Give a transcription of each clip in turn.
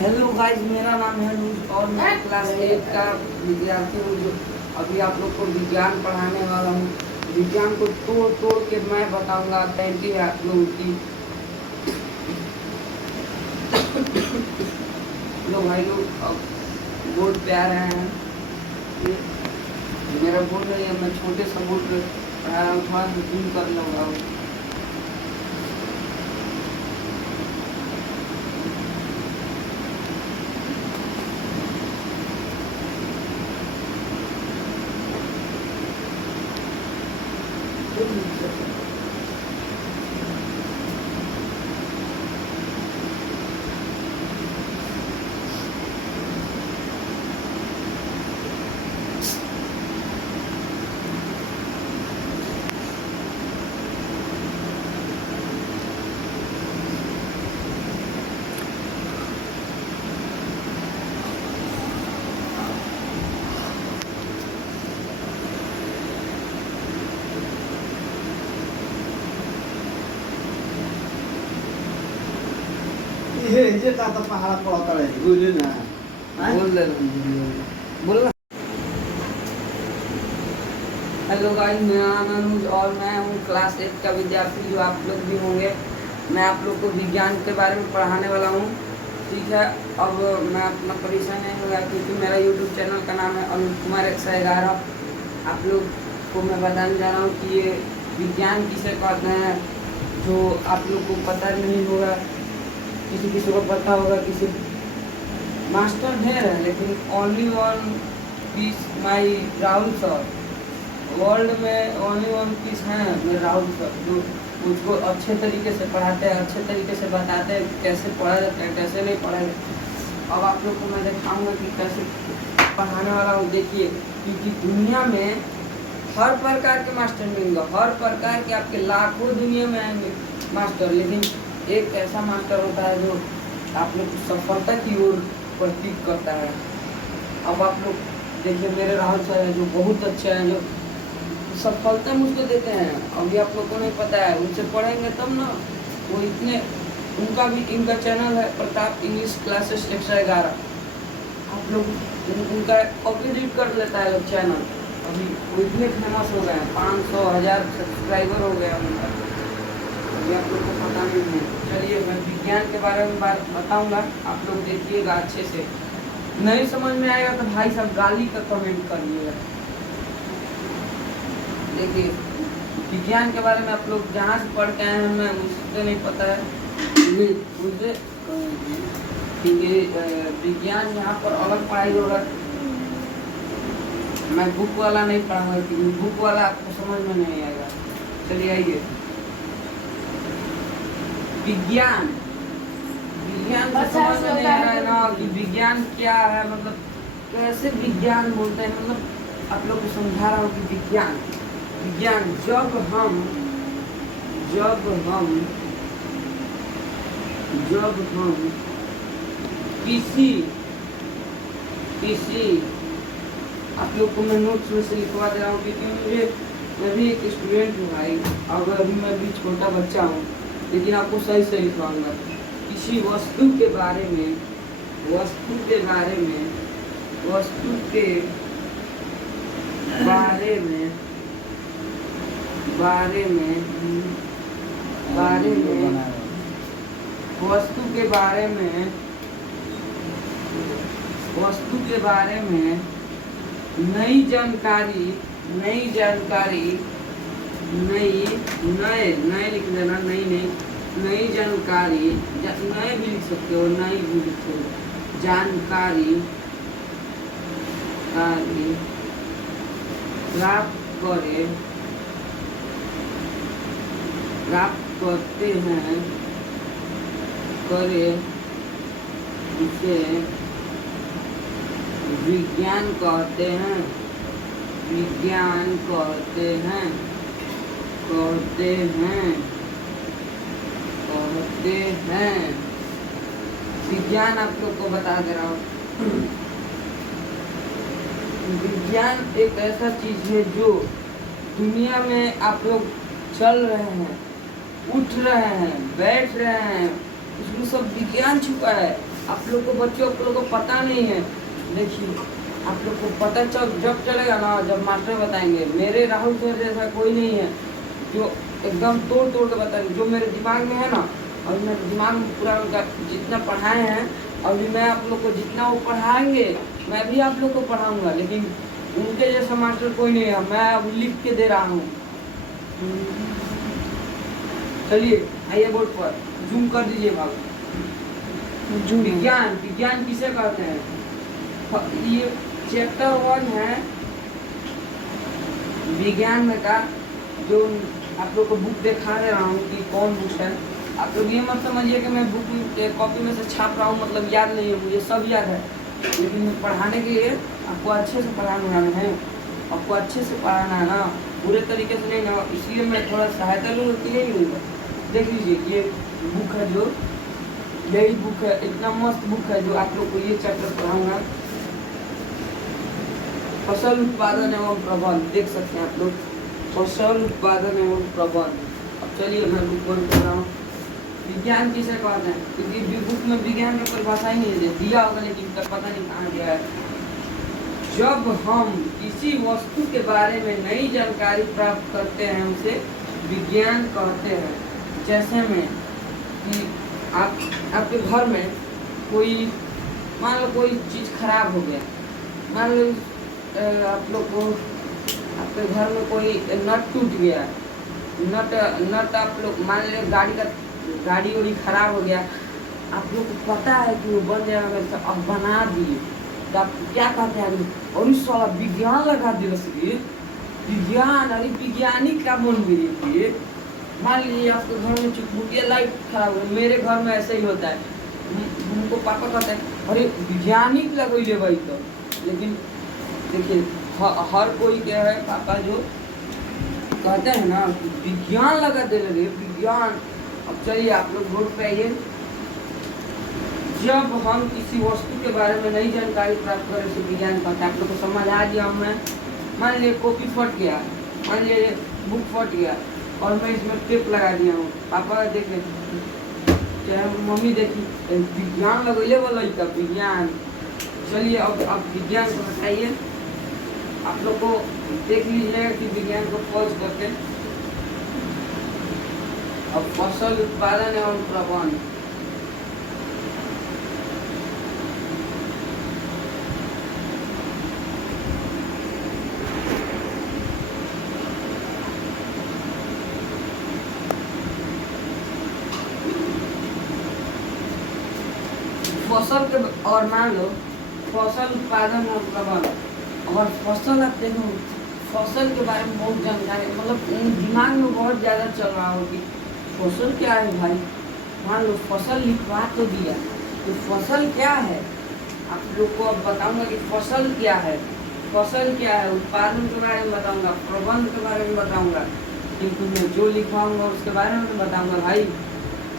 Hello guys, मेरा नाम है नूर और मैं क्लास 8 का विद्यार्थी हूँ जो अभी आप लोग को विज्ञान पढ़ाने वाला हूँ। विज्ञान को तोड़ तोड़ के मैं बताऊंगा कैंटी है आप लोगों की। लो भाई लोग, अब बोर्ड पे आ रहे हैं। ये मेरा बोर्ड है, मैं छोटे सा बोर्ड पे पढ़ा रहा हूँ, थोड़ा सा जूम कर लूँगा। हे जे का तो पहाड़ पड़ता है बोले ना बोल दे बोल ना। हेलो गाइस, मेरा नाम है अनुज और मैं हूँ क्लास 8 का विद्यार्थी जो आप लोग भी होंगे। मैं आप लोग को विज्ञान के बारे में पढ़ाने वाला हूँ, ठीक है। अब मैं अपना परिचय नहीं होगा क्योंकि मेरा यूट्यूब चैनल का नाम है अनुज कुमार 111। आप लोग को मैं बताने जा रहा हूँ कि ये विज्ञान किसे कहते हैं, जो आप लोग को पता नहीं होगा। किसी किसी को पता होगा, किसी मास्टर ढेर है लेकिन ओनली वन पीस माई राहुल सर। वर्ल्ड में ओनली वन पीस हैं मेरे राहुल सर, जो मुझको अच्छे तरीके से पढ़ाते हैं, अच्छे तरीके से बताते हैं कैसे पढ़ा जाता है, कैसे नहीं पढ़ा जाता है। अब आप लोग को मैं दिखाऊंगा कि कैसे पढ़ाने वाला हूँ। देखिए, क्योंकि दुनिया में हर प्रकार के मास्टर मिलेंगे, हर प्रकार के आपके लाखों दुनिया में आएंगे मास्टर, लेकिन एक ऐसा मास्टर होता है जो आप लोग को सफलता की ओर प्रतीक करता है। अब आप लोग देखिए, मेरे राहुल सर है जो बहुत अच्छे हैं, जो सफलता मुझको देते हैं। अभी आप लोग को नहीं पता है, उनसे पढ़ेंगे तब ना। वो इतने, उनका भी इनका चैनल है प्रताप इंग्लिश क्लासेस 111। आप लोग उनका कॉपी रीड कर लेता है लोग चैनल। अभी वो इतने फेमस हो गए हैं, 500,000 सब्सक्राइबर हो गया उनका। अभी आप लोग को पता नहीं है। चलिए, मैं विज्ञान के बारे में बात बताऊंगा, आप लोग देखिएगा अच्छे से। नहीं समझ में आएगा तो भाई साहब गाली का कमेंट करिएगा। देखिए, विज्ञान के बारे में आप लोग जहाँ से पढ़ के आए हैं, मैं मुझसे नहीं पता है मुझे विज्ञान यहाँ पर अलग पढ़ाई हो रहा है। मैं बुक वाला नहीं पढ़ाऊंगा क्योंकि बुक वाला आपको समझ में नहीं आएगा। चलिए आइए, विज्ञान विज्ञान से समझ में नहीं आ रहा है ना कि विज्ञान क्या है, मतलब कैसे विज्ञान बोलते हैं। मतलब आप लोग को समझा रहा हूँ कि विज्ञान विज्ञान जब हम किसी आप लोग को मैं नोट्स में से लिखवा दे रहा हूँ क्योंकि मैं भी एक स्टूडेंट हूँ भाई। अगर अभी मैं भी छोटा बच्चा हूँ, लेकिन आपको सही से लिखवाऊंगा। किसी वस्तु के बारे में नई जानकारी नए लिख देना, नई जानकारी, नए भी लिख सकते हो, नई भी लिख सकते हो। जानकारी प्राप्त करते हैं, इसे विज्ञान कहते हैं। विज्ञान आप लोग को बता दे रहा हूँ। विज्ञान एक ऐसा चीज है जो दुनिया में आप लोग चल रहे हैं, उठ रहे हैं, बैठ रहे हैं, उसमें सब विज्ञान छुपा है। आप लोग को बच्चों को पता नहीं है। देखिए आप लोग को पता जब चलेगा ना, जब मास्टर बताएंगे। मेरे राहुल सर जैसा कोई नहीं है जो एकदम तोड़ तोड़ के बताएंगे। जो मेरे दिमाग में है ना, और मेरे दिमाग में पूरा उनका जितना पढ़ाए हैं, अभी मैं आप लोग को जितना वो पढ़ाएंगे मैं भी आप लोग को पढ़ाऊँगा, लेकिन उनके जैसा मास्टर कोई नहीं है। मैं अब लिख के दे रहा हूँ। चलिए आइए बोर्ड पर जूम कर दीजिए बाबू। विज्ञान, विज्ञान किसे कहते हैं? ये चैप्टर 1 है विज्ञान में का, जो आप लोग को बुक दिखा दे रहा हूँ कि कौन बुक है। आप लोग ये मत समझिए कि मैं बुक कॉपी में से छाप रहा हूँ, मतलब याद नहीं है, मुझे सब याद है, लेकिन पढ़ाने के लिए आपको अच्छे से पढ़ाना है। आपको अच्छे से पढ़ाना है ना, पूरे तरीके से नहीं ना, इसलिए मैं थोड़ा सहायता लूँगा कि नहीं लूँगा। देख लीजिए ये बुक है, जो यही बुक है, इतना मस्त बुक है जो आप लोग को ये चैप्टर पढ़ाऊँगा। फसल उत्पादन एवं प्रबंध, देख सकते हैं आप लोग, फसल उत्पादन एवं प्रबंध। अब चलिए मैं बुक बंद कर रहा हूँ। विज्ञान किसे कहते हैं? क्योंकि बुक में विज्ञान का परिभाषा ही नहीं दिया होगा, लेकिन पता नहीं कहाँ गया है। जब हम किसी वस्तु के बारे में नई जानकारी प्राप्त करते हैं उसे विज्ञान कहते हैं। जैसे में कि आपके घर में कोई, मान लो कोई चीज़ खराब हो गया, मान लो आप लोग को आपके घर में कोई नट टूट गया, नट आप लोग मान लो गाड़ी उड़ी खराब हो गया, आप लोग को पता है कि वो बन जाएगा, तो अब बना दिए, तो आप क्या कहते हैं? और इस वाला विज्ञान लगा दिया रे, विज्ञान, अरे वैज्ञानिक का बन गई। मान लीजिए आपके घर में चुकमुकिया लाइट खराब हो, मेरे घर में ऐसे ही होता है, उनको पापा कहते हैं अरे वैज्ञानिक लगोले भाई। तो लेकिन देखिए हर कोई क्या है, पापा जो कहते हैं ना विज्ञान लगा दे लगे, विज्ञान। अब चलिए आप लोग बोर्ड पे आइए। जब हम किसी वस्तु के बारे में नई जानकारी प्राप्त करें उसे विज्ञान कहते हैं। आप लोग को समझ आ गया? मैं मान लीजिए कॉपी फट गया, मान लीजिए बुक फट गया और मैं इसमें टेप लगा दिया हूँ, पापा देखे चाहे मम्मी देखी, विज्ञान लगेले वाला का विज्ञान। चलिए अब विज्ञान को हटाइए, आप लोग को देख लीजिएगा कि विज्ञान को पॉज करके अब फसल उत्पादन एवं प्रबंध। फसल के, और मान लो फसल उत्पादन और प्रबंध, और फसल आप देखो फसल के बारे में बहुत जानकारी, मतलब दिमाग में बहुत ज़्यादा चल रहा हो कि फसल क्या है भाई। मान लो फसल लिखवा तो दिया, तो फसल क्या है आप लोग को अब बताऊंगा कि फसल क्या है। फसल क्या है, उत्पादन के बारे में बताऊंगा, प्रबंध के बारे में बताऊंगा, क्योंकि मैं जो लिखवाऊंगा उसके बारे में बताऊंगा भाई।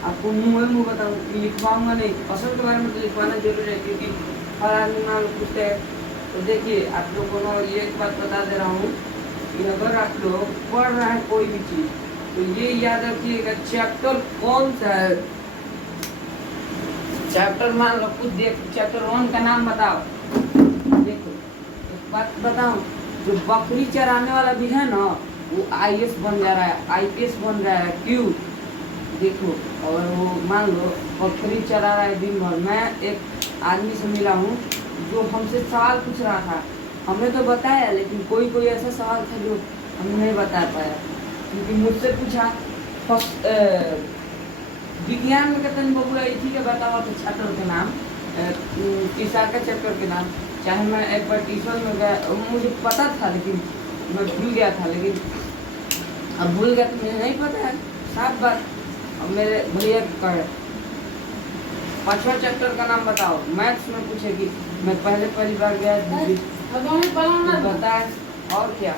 आपको मुँह बताऊँ, लिखवाऊंगा नहीं, फसल के बारे में तो लिखवाना जरूरी है, क्योंकि हर आदमी नाम पूछते हैं। तो देखिए आप लोग को ना ये एक बात बता दे रहा हूँ कि अगर आप लोग पढ़ रहे हैं कोई भी चीज़, तो ये याद रखिएगा चैप्टर कौन सा है। चैप्टर मान लो कुछ देख, चैप्टर 1 का नाम बताओ। देखो एक बात बताऊँ, जो बकरी चराने वाला भी है ना वो IAS बन जा रहा है, IPS बन रहा है। क्यों? देखो, और वो मान लो बकरी चरा रहा है दिन भर। मैं एक आदमी से मिला हूँ जो हमसे सवाल पूछ रहा था, हमने तो बताया, लेकिन कोई ऐसा सवाल था जो हम नहीं बता पाया, क्योंकि मुझसे पूछा विज्ञान में कहते हैं बबुआ ठीक है बताओ तो चैप्टर के नाम, तीसरा का चैप्टर के नाम। चाहे मैं एक बार ट्यूशन में गया, मुझे पता था लेकिन मैं भूल गया था, लेकिन अब भूल गया तो मुझे नहीं पता है, साफ बात। अब मेरे भैया कहे 5वां चैप्टर का नाम बताओ, मैथ्स में पूछेगी, मैं पहली बार गया बताए, और क्या